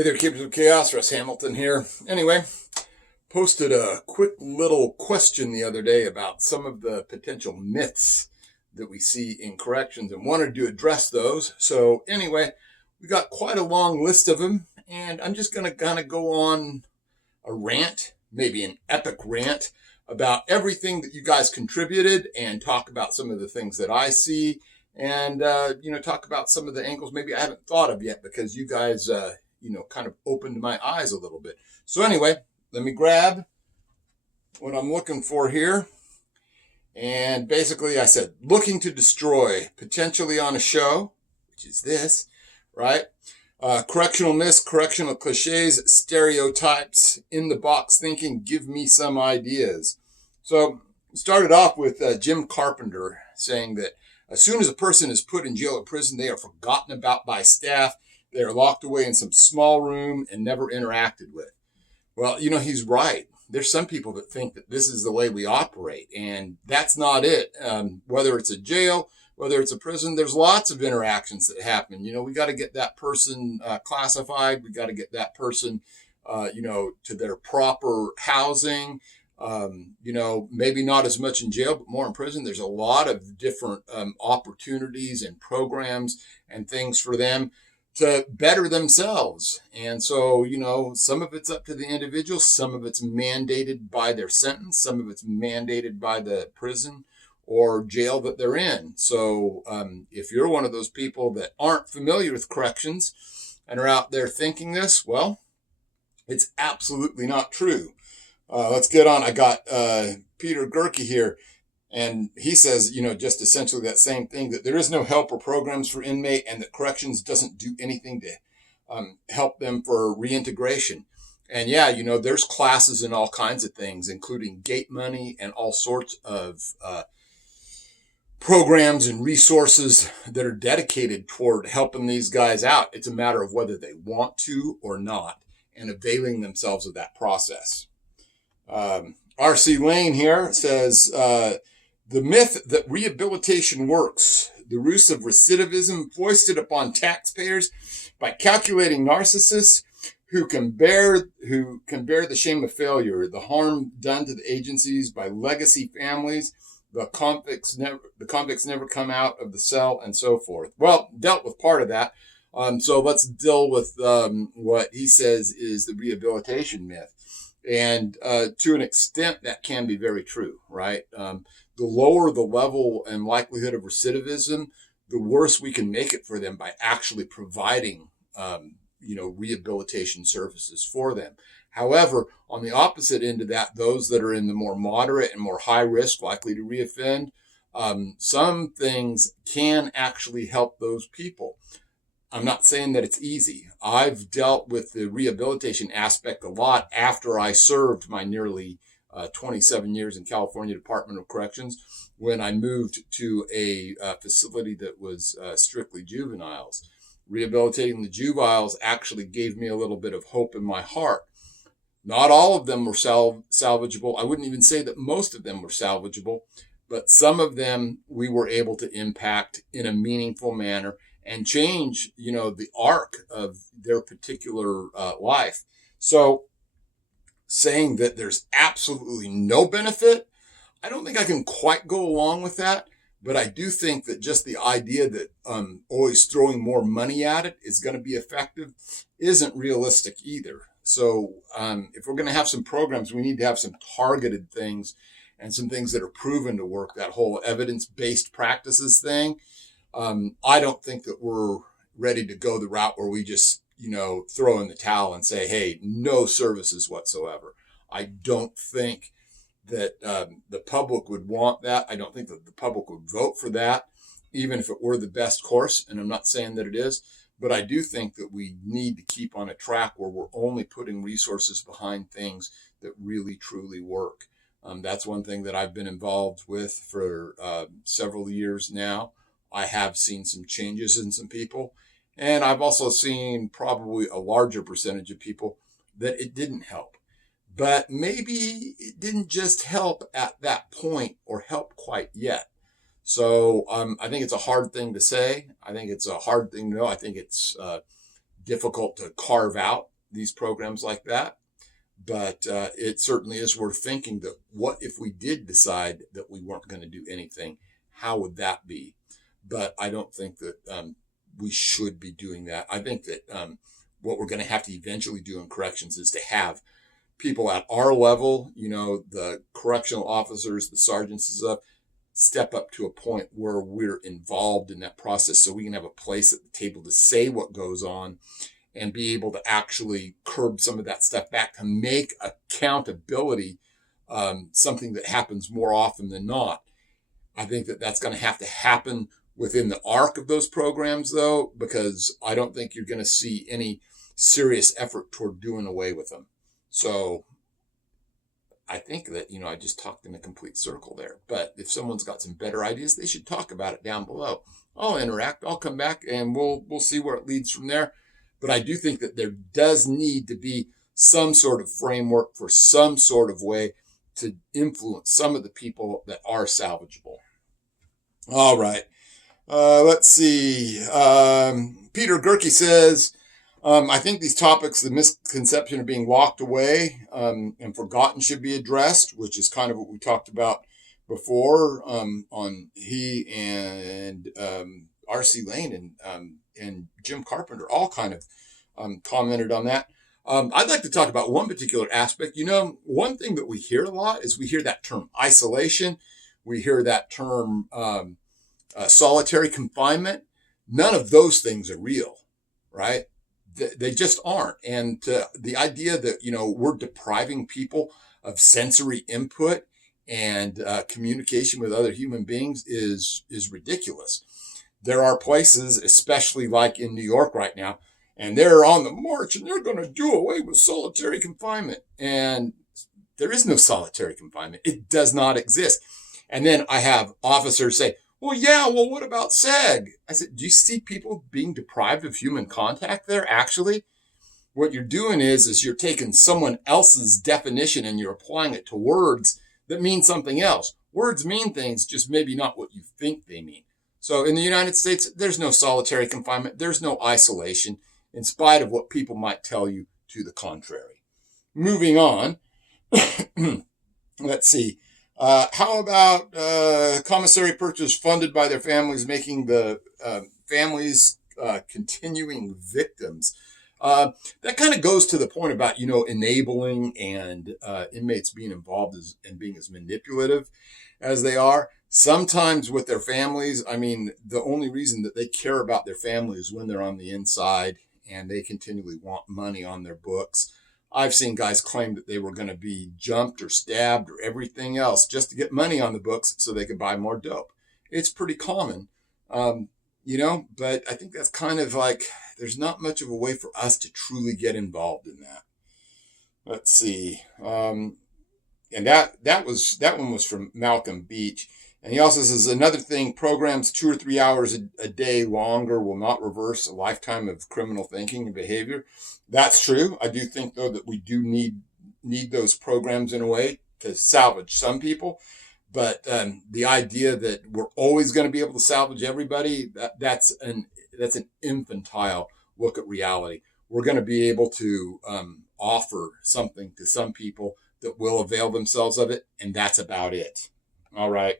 Hey there, Keepers of Chaos. Russ Hamilton here. Anyway, posted a quick little question the other day about some of the potential myths that we see in corrections and wanted to address those. So anyway, we got quite a long list of them, and I'm just going to kind of go on a rant, maybe an epic rant, about everything that you guys contributed and talk about some of the things that I see and, talk about some of the angles maybe I haven't thought of yet because you guys, kind of opened my eyes a little bit. So anyway, let me grab what I'm looking for here. And basically I said, looking to destroy, potentially on a show, which is this, right? Correctional myths, correctional cliches, stereotypes, in the box thinking, give me some ideas. So started off with Jim Carpenter saying that as soon as a person is put in jail or prison, they are forgotten about by staff. They are locked away in some small room and never interacted with. Well, he's right. There's some people that think that this is the way we operate, and that's not it. Whether it's a jail, whether it's a prison, there's lots of interactions that happen. We got to get that person classified. We got to get that person, to their proper housing. Maybe not as much in jail, but more in prison. There's a lot of different opportunities and programs and things for them to better themselves. And so, some of it's up to the individual. Some of it's mandated by their sentence. Some of it's mandated by the prison or jail that they're in. So if you're one of those people that aren't familiar with corrections and are out there thinking this, well, it's absolutely not true. Let's get on. I got Peter Gerke here. And he says, just essentially that same thing, that there is no help or programs for inmate and that corrections doesn't do anything to help them for reintegration. And yeah, there's classes and all kinds of things, including gate money and all sorts of programs and resources that are dedicated toward helping these guys out. It's a matter of whether they want to or not and availing themselves of that process. R.C. Lane here says, the myth that rehabilitation works, the ruse of recidivism foisted upon taxpayers by calculating narcissists who can bear the shame of failure, the harm done to the agencies by legacy families, the convicts never come out of the cell, and so forth. Well, dealt with part of that. So let's deal with what he says is the rehabilitation myth. And to an extent, that can be very true, right? The lower the level and likelihood of recidivism, the worse we can make it for them by actually providing, rehabilitation services for them. However, on the opposite end of that, those that are in the more moderate and more high risk, likely to reoffend, some things can actually help those people. I'm not saying that it's easy. I've dealt with the rehabilitation aspect a lot after I served my nearly 27 years in California Department of Corrections when I moved to a facility that was strictly juveniles. Rehabilitating the juveniles actually gave me a little bit of hope in my heart. Not all of them were salvageable. I wouldn't even say that most of them were salvageable, but some of them we were able to impact in a meaningful manner and change, the arc of their particular life. So saying that there's absolutely no benefit, I don't think I can quite go along with that. But I do think that just the idea that always throwing more money at it is going to be effective isn't realistic either. So if we're going to have some programs, we need to have some targeted things and some things that are proven to work. That whole evidence-based practices thing. I don't think that we're ready to go the route where we just, throw in the towel and say, hey, no services whatsoever. I don't think that the public would want that. I don't think that the public would vote for that, even if it were the best course. And I'm not saying that it is, but I do think that we need to keep on a track where we're only putting resources behind things that really, truly work. That's one thing that I've been involved with for several years now. I have seen some changes in some people, and I've also seen probably a larger percentage of people that it didn't help. But maybe it didn't just help at that point or help quite yet. So I think it's a hard thing to say. I think it's a hard thing to know. I think it's difficult to carve out these programs like that. But it certainly is worth thinking that what if we did decide that we weren't going to do anything? How would that be? But I don't think that we should be doing that. I think that what we're going to have to eventually do in corrections is to have people at our level, the correctional officers, the sergeants and stuff, step up to a point where we're involved in that process so we can have a place at the table to say what goes on and be able to actually curb some of that stuff back to make accountability something that happens more often than not. I think that that's going to have to happen within the arc of those programs, though, because I don't think you're going to see any serious effort toward doing away with them. So I think that, I just talked in a complete circle there. But if someone's got some better ideas, they should talk about it down below. I'll interact. I'll come back and we'll see where it leads from there. But I do think that there does need to be some sort of framework for some sort of way to influence some of the people that are salvageable. All right. Let's see. Peter Gerke says, I think these topics, the misconception of being locked away and forgotten, should be addressed, which is kind of what we talked about before on he and R.C. Lane and Jim Carpenter all kind of commented on that. I'd like to talk about one particular aspect. One thing that we hear a lot is we hear that term isolation. We hear that term solitary confinement. None of those things are real, right? They just aren't. And the idea that, we're depriving people of sensory input and communication with other human beings is ridiculous. There are places, especially like in New York right now, and they're on the march and they're going to do away with solitary confinement. And there is no solitary confinement. It does not exist. And then I have officers say, well, what about SEG? I said, do you see people being deprived of human contact there? Actually, what you're doing is you're taking someone else's definition and you're applying it to words that mean something else. Words mean things, just maybe not what you think they mean. So in the United States, there's no solitary confinement. There's no isolation, in spite of what people might tell you to the contrary. Moving on. Let's see. How about commissary purchase funded by their families, making the families continuing victims? That kind of goes to the point about, enabling and inmates being involved and being as manipulative as they are. Sometimes with their families, the only reason that they care about their family is when they're on the inside and they continually want money on their books. I've seen guys claim that they were going to be jumped or stabbed or everything else just to get money on the books so they could buy more dope. It's pretty common, but I think that's kind of like, there's not much of a way for us to truly get involved in that. Let's see. And that one was from Malcolm Beach. And he also says, another thing, programs 2 or 3 hours a day longer will not reverse a lifetime of criminal thinking and behavior. That's true. I do think, though, that we do need those programs in a way to salvage some people. But the idea that we're always going to be able to salvage everybody, that's an infantile look at reality. We're going to be able to offer something to some people that will avail themselves of it, and that's about it. All right.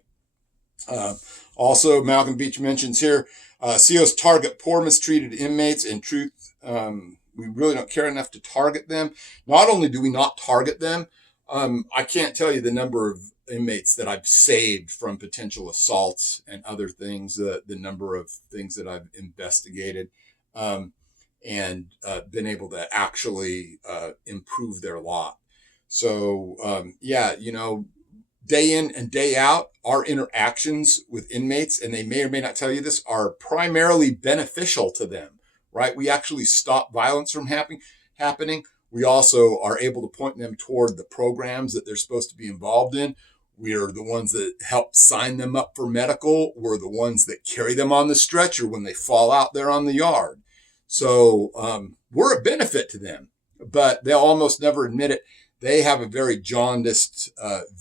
Also, Malcolm Beach mentions here, COs target poor, mistreated inmates. In truth, we really don't care enough to target them. Not only do we not target them, I can't tell you the number of inmates that I've saved from potential assaults and other things, the number of things that I've investigated and been able to actually improve their lot. So, day in and day out, our interactions with inmates, and they may or may not tell you this, are primarily beneficial to them, right? We actually stop violence from happening. We also are able to point them toward the programs that they're supposed to be involved in. We are the ones that help sign them up for medical. We're the ones that carry them on the stretcher when they fall out there on the yard. So we're a benefit to them, but they'll almost never admit it. They have a very jaundiced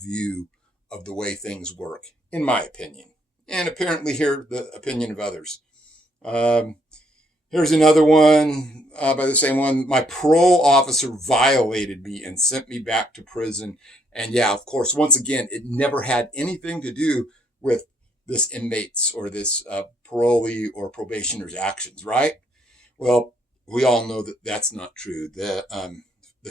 view of the way things work, in my opinion, and apparently here the opinion of others. Here's another one by the same one. My parole officer violated me and sent me back to prison. And yeah, of course, once again, it never had anything to do with this inmate's or this parolee or probationer's actions, right? Well, we all know that that's not true. The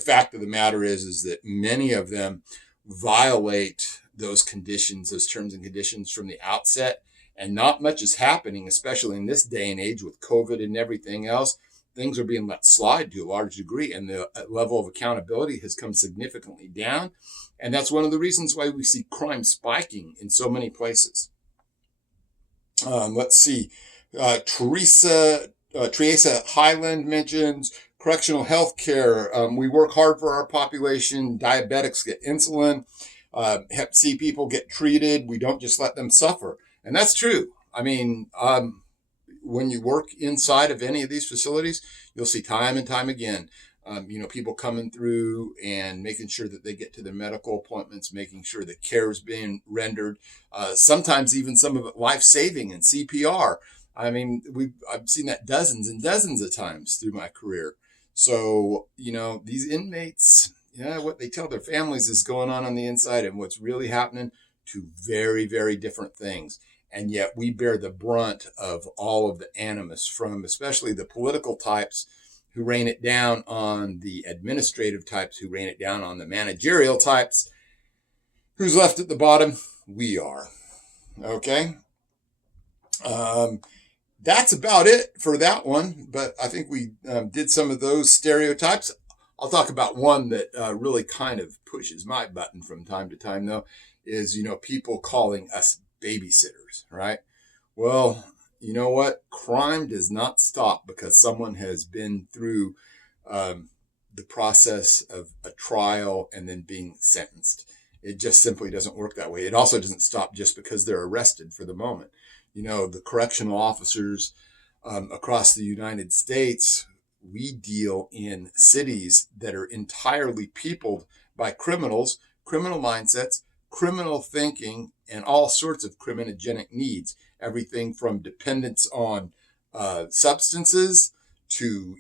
fact of the matter is that many of them violate those conditions, those terms and conditions from the outset, and not much is happening, especially in this day and age with COVID and everything else. Things are being let slide to a large degree, and the level of accountability has come significantly down. And that's one of the reasons why we see crime spiking in so many places. Let's see. Teresa Highland mentions correctional health care. We work hard for our population. Diabetics get insulin. Hep C people get treated. We don't just let them suffer. And that's true. I mean, when you work inside of any of these facilities, you'll see time and time again, people coming through and making sure that they get to their medical appointments, making sure that care is being rendered. Sometimes even some of it life-saving and CPR. I mean, I've seen that dozens and dozens of times through my career. So, these inmates, what they tell their families is going on the inside and what's really happening, two very, very different things. And yet we bear the brunt of all of the animus from especially the political types who rain it down on the administrative types, who rain it down on the managerial types. Who's left at the bottom? We are. Okay. That's about it for that one. But I think we did some of those stereotypes. I'll talk about one that really kind of pushes my button from time to time, though, is, people calling us babysitters, right? Well, you know what? Crime does not stop because someone has been through the process of a trial and then being sentenced. It just simply doesn't work that way. It also doesn't stop just because they're arrested for the moment. The correctional officers across the United States, we deal in cities that are entirely peopled by criminals, criminal mindsets, criminal thinking, and all sorts of criminogenic needs. Everything from dependence on substances to,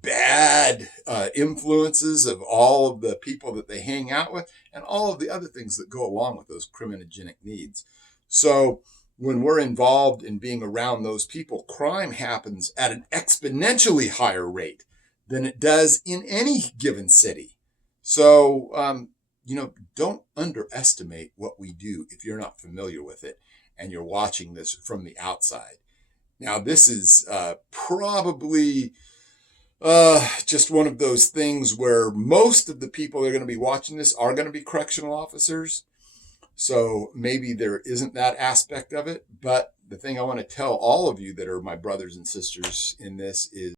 bad influences of all of the people that they hang out with and all of the other things that go along with those criminogenic needs. So when we're involved in being around those people, crime happens at an exponentially higher rate than it does in any given city. So, don't underestimate what we do if you're not familiar with it and you're watching this from the outside. Now, this is probably just one of those things where most of the people that are going to be watching this are going to be correctional officers. So maybe there isn't that aspect of it. But the thing I want to tell all of you that are my brothers and sisters in this is